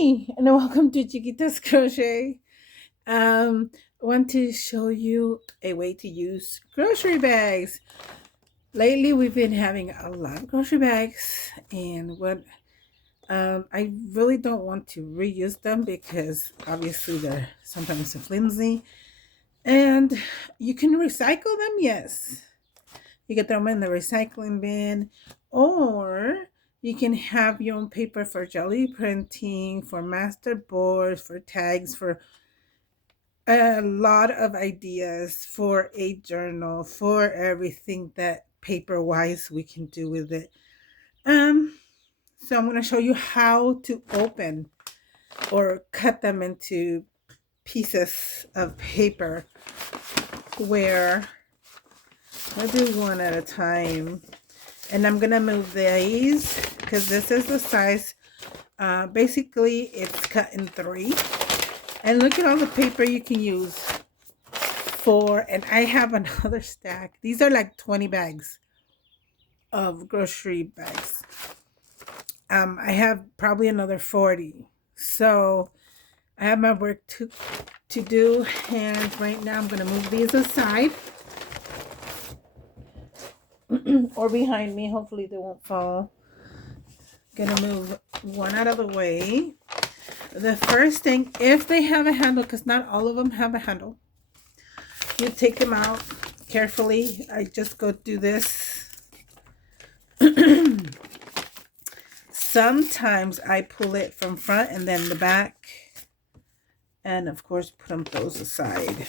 Hi, and welcome to Chiquita's Crochet. I want to show you a way to use grocery bags. Lately, we've been having a lot of grocery bags, and what I really don't want to reuse them because obviously they're sometimes flimsy, and you can recycle them. Yes, you can throw them in the recycling bin, or you can have your own paper for jelly printing, for master boards, for tags, for a lot of ideas for a journal, for everything that paper wise we can do with it. Um, so I'm going to show you how to open or cut them into pieces of paper where I do one at a time. And I'm going to move these because this is the size. Basically, it's cut in three. And look at all the paper you can use for, and I have another stack. These are like 20 bags of grocery bags. I have probably another 40. So I have my work to do, and right now I'm going to move these aside or behind me. Hopefully they won't fall. Gonna move one out of the way. The first thing, if they have a handle, because not all of them have a handle, you take them out carefully. I just go do this. Sometimes I pull it from front and then the back, and of course put them those aside.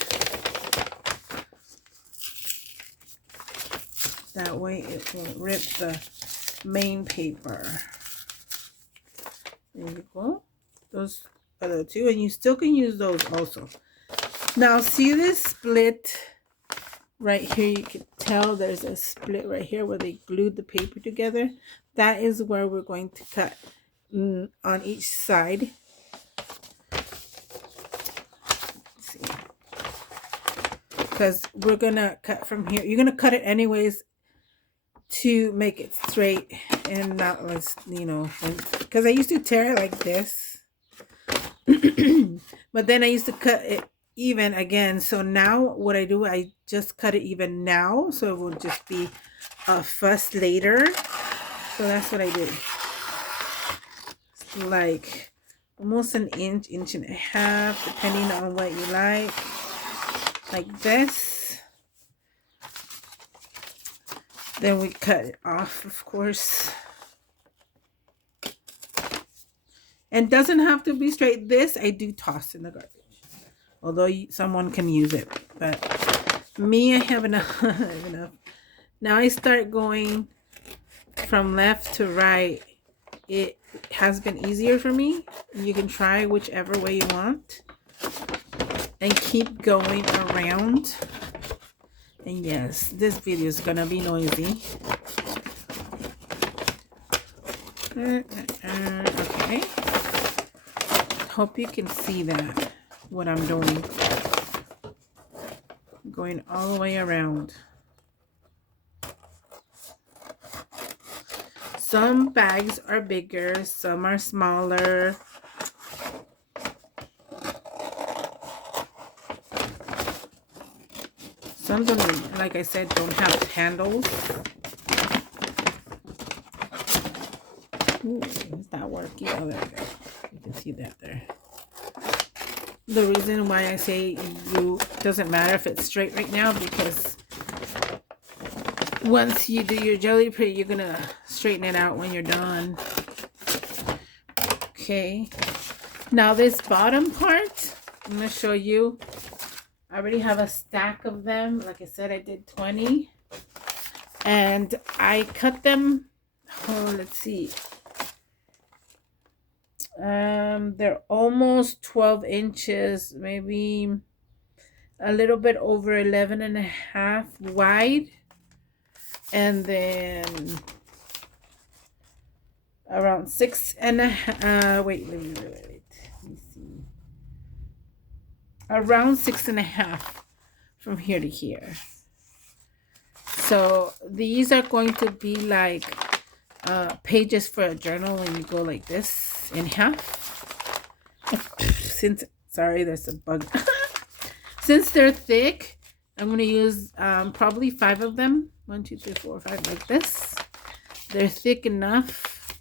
That way it won't rip the main paper. There you go. Those are the two, and you still can use those also. Now see this split right here? You can tell there's a split right here where they glued the paper together. That is where we're going to cut on each side. Let's see, because we're gonna cut from here. You're gonna cut it anyways to make it straight and not, because I used to tear it like this. But then I used to cut it even again. So now what I do, I just cut it even now, so it will just be a fuss later. So that's what I do. It's like almost an inch, inch and a half, depending on what you like this. Then we cut it off, of course. And doesn't have to be straight. This I do toss in the garbage, although someone can use it, but me, I have enough. enough. Now I start going from left to right. It has been easier for me. You can try whichever way you want and keep going around. And yes, this video is gonna be noisy. Okay, hope you can see that, what I'm doing. Going all the way around. Some bags are bigger, some are smaller. Some don't, like I said, don't have handles. Ooh, is that working? Oh, there we go. You can see that there. The reason why I say doesn't matter if it's straight right now, because once you do your jelly print, you're gonna straighten it out when you're done. Okay, now this bottom part, I'm gonna show you. I already have a stack of them. Like I said, I did 20, and I cut them. Oh, let's see. They're almost 12 inches, maybe a little bit over 11 and a half wide, and then around 6 and a half. Wait. Let me see. Around 6 and a half from here to here. So these are going to be like pages for a journal when you go like this in half. Since, sorry, there's a bug. Since they're thick, I'm going to use probably 5 of them. 1, 2, 3, 4, 5, like this. They're thick enough.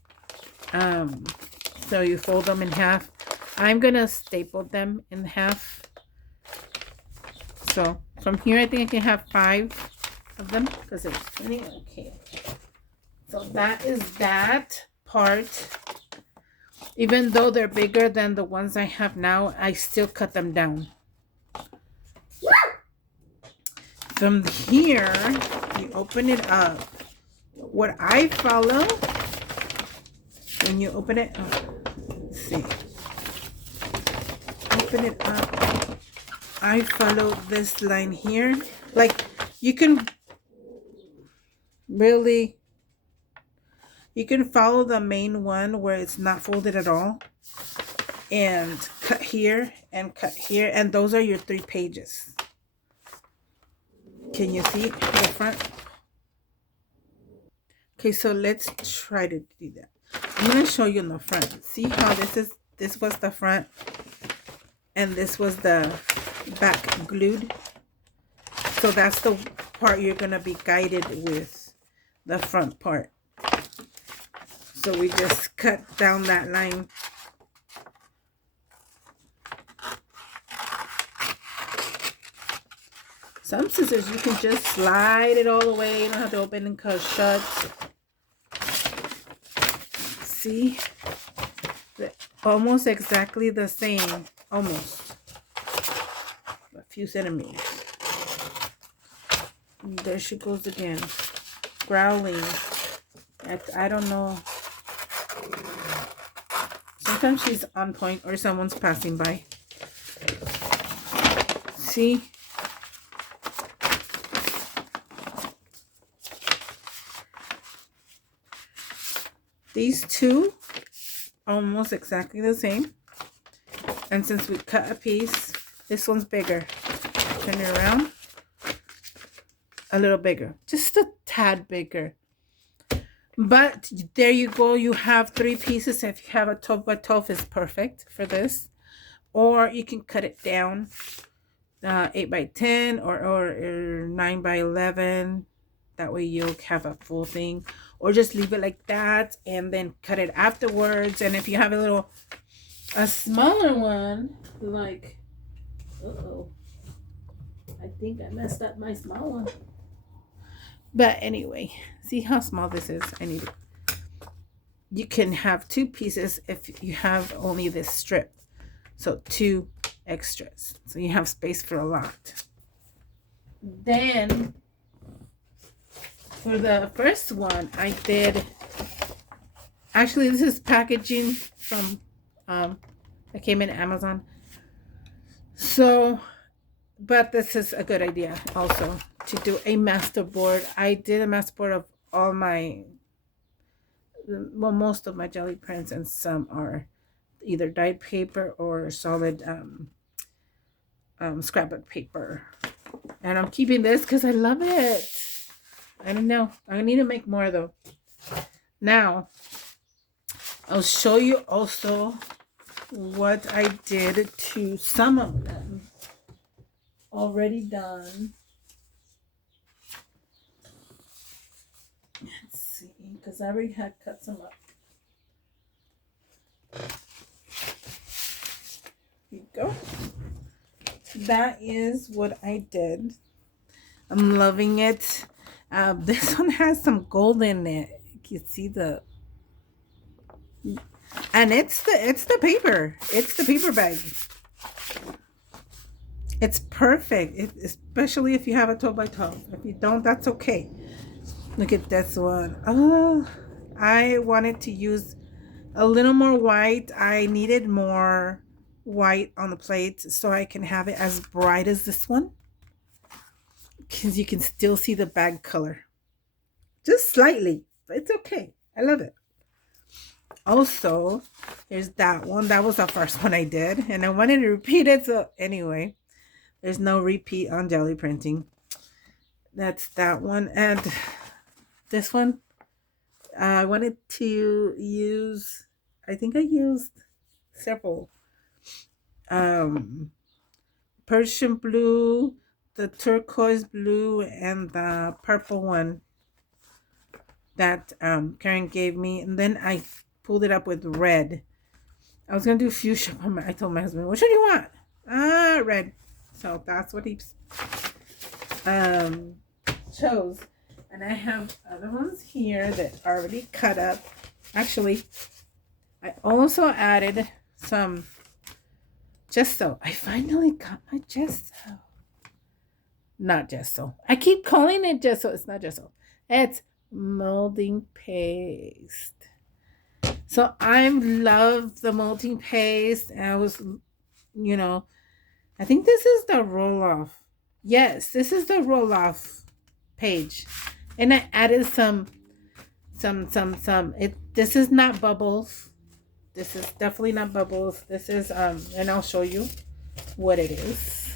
So you fold them in half. I'm going to staple them in half. So from here, I think I can have 5 of them because it's 20. Okay. So that is that part. Even though they're bigger than the ones I have now, I still cut them down. From here, you open it up. What I follow, when you open it up, let's see. Open it up. I follow this line here. Like, you can really, you can follow the main one where it's not folded at all. And cut here and cut here. And those are your 3 pages. Can you see the front? Okay, so let's try to do that. I'm going to show you in the front. See how this was the front and this was the back glued. So that's the part you're going to be guided with, the front part. So we just cut down that line. Some scissors, you can just slide it all the way. You don't have to open and cut shut. See? They're almost exactly the same. Almost. A few centimeters. And there she goes again. Growling. I don't know. Sometimes she's on point or someone's passing by. See? These two are almost exactly the same. And since we cut a piece, this one's bigger. Turn it around. A little bigger. Just a tad bigger. But there you go. You have 3 pieces. If you have a 12 by 12, it's perfect for this. Or you can cut it down. 8 by 10 or 9 by 11. That way you'll have a full thing. Or just leave it like that and then cut it afterwards. And if you have a smaller one, like, I think I messed up my small one. But anyway, see how small this is? I need it. You can have 2 pieces if you have only this strip. So 2 extras. So you have space for a lot. Then for the first one, I did, actually this is packaging from, that came in Amazon. So, but this is a good idea also to do a masterboard. I did a masterboard of all my, well, most of my jelly prints, and some are either dyed paper or solid scrapbook paper. And I'm keeping this because I love it. I don't know. I need to make more though. Now, I'll show you also what I did to some of them. Already done. Let's see, because I already had cut some up. Here you go. That is what I did. I'm loving it. This one has some gold in it. You can see the, and it's the paper. It's the paper bag. It's perfect, especially if you have a 12 by 12. If you don't, that's okay. Look at this one. Oh, I wanted to use a little more white. I needed more white on the plate so I can have it as bright as this one. Because you can still see the bag color. Just slightly, but it's okay. I love it. Also, there's that one. That was the first one I did. And I wanted to repeat it. So anyway, there's no repeat on jelly printing. That's that one. And this one, I wanted to use, I think I used several. um, Persian blue, the turquoise blue, and the purple one that Karen gave me. And then I pulled it up with red. I was gonna do fuchsia. I told my husband, "Which one do you want?" Ah, red. So that's what he um chose. And I have other ones here that are already cut up. Actually, I also added some gesso. I finally got my gesso. Not gesso. I keep calling it gesso. It's not gesso. It's molding paste. So I love the molding paste. And I was, you know, I think this is the roll off. Yes, this is the roll off page. And I added some. This is not bubbles. This is definitely not bubbles. This is and I'll show you what it is.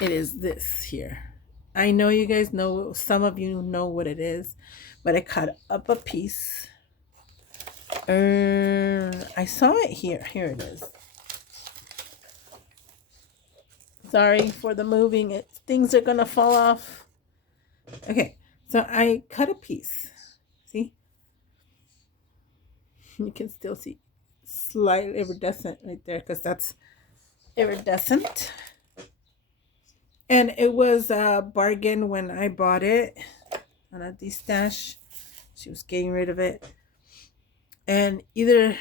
It is this here. I know you guys know, some of you know what it is, but I cut up a piece. I saw it here. Here it is. Sorry for the moving. Things are gonna fall off. Okay, so I cut a piece. See? You can still see slightly iridescent right there because that's iridescent. And it was a bargain when I bought it on a D-stash. She was getting rid of it. And either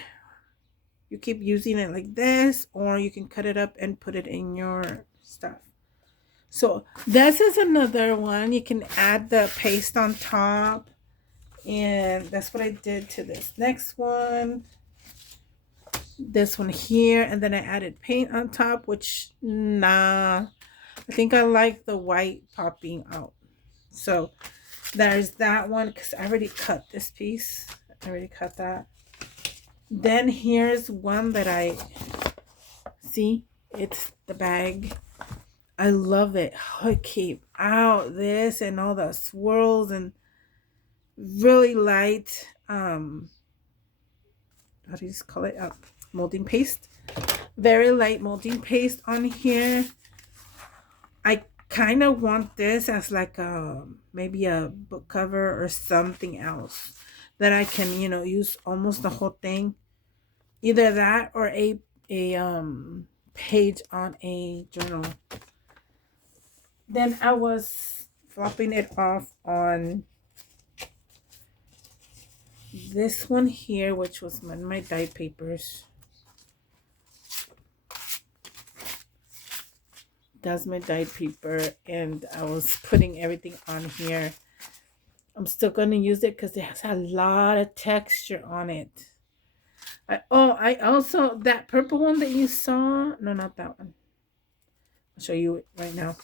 you keep using it like this, or you can cut it up and put it in your stuff. So this is another one. You can add the paste on top. And that's what I did to this next one. This one here. And then I added paint on top, which, nah. I think I like the white popping out. So there's that one, because I already cut this piece. I already cut that. Then here's one that I see. It's the bag. I love it. How it came out. This and all the swirls and really light. How do you call it? Molding paste. Very light molding paste on here. I kind of want this as like maybe a book cover or something else that I can, use almost the whole thing. Either that or a page on a journal. Then I was flopping it off on this one here, which was my dyed papers. That's my dyed paper, and I was putting everything on here. I'm still going to use it because it has a lot of texture on it. I also, that purple one that you saw, no, not that one. I'll show you it right now.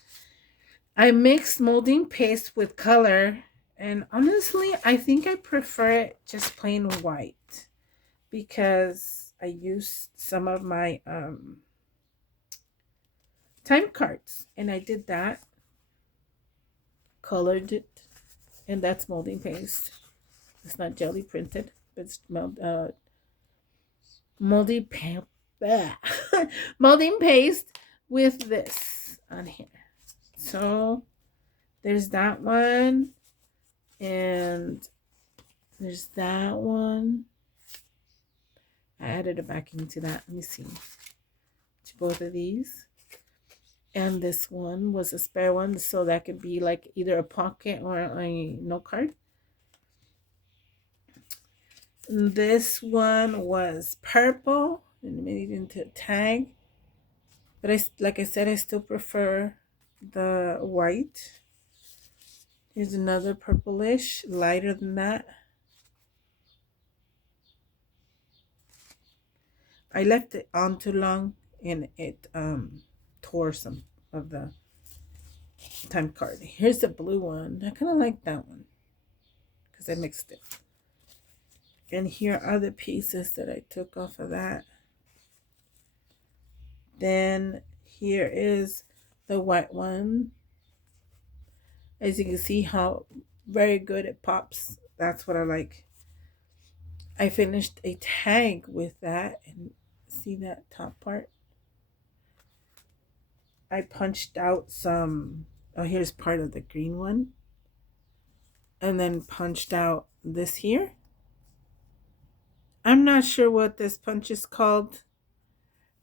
I mixed molding paste with color, and honestly, I think I prefer it just plain white because I used some of my time cards, and I did that, colored it, and that's molding paste. It's not jelly printed, but it's molding paste with this on here. So there's that one, and there's that one. I added a backing to that. Let me see. To both of these. And this one was a spare one, so that could be like either a pocket or a note card. And this one was purple and made it into a tag. But like I said, I still prefer the white. Here's another purplish, lighter than that. I left it on too long, and it tore some of the time card. Here's the blue one. I kind of like that one because I mixed it. And here are the pieces that I took off of that. Then here is the white one. As you can see how very good it pops. That's what I like. I finished a tag with that, and see see that top part? I punched out some, oh, here's part of the green one. And then punched out this here. I'm not sure what this punch is called.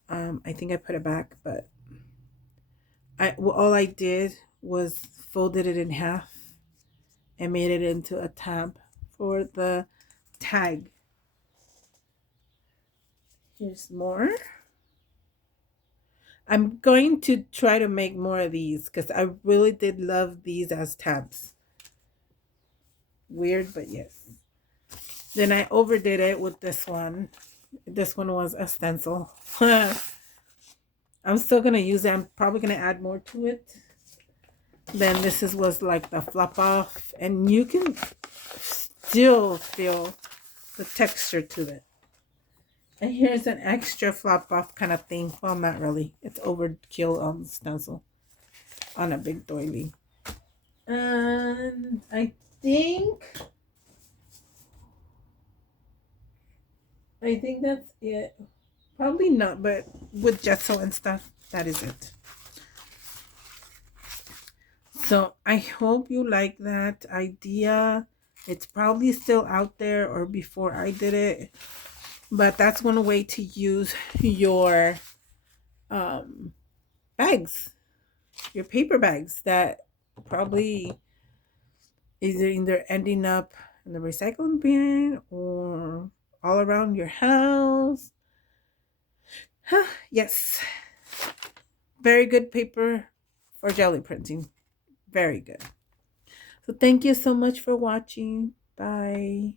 I think I put it back, but all I did was folded it in half and made it into a tab for the tag. Here's more. I'm going to try to make more of these because I really did love these as tabs. Weird, but yes. Then I overdid it with this one. This one was a stencil. I'm still going to use it. I'm probably going to add more to it. Then was like the flop off. And you can still feel the texture to it. And here's an extra flop off kind of thing. Well, not really. It's overkill on the stencil. On a big doily. And I think that's it. Probably not, but with gesso and stuff, that is it. So I hope you like that idea. It's probably still out there or before I did it. But that's one way to use your bags, your paper bags that probably either ending up in the recycling bin or all around your house. Yes. Very good paper for jelly printing. Very good. So thank you so much for watching. Bye.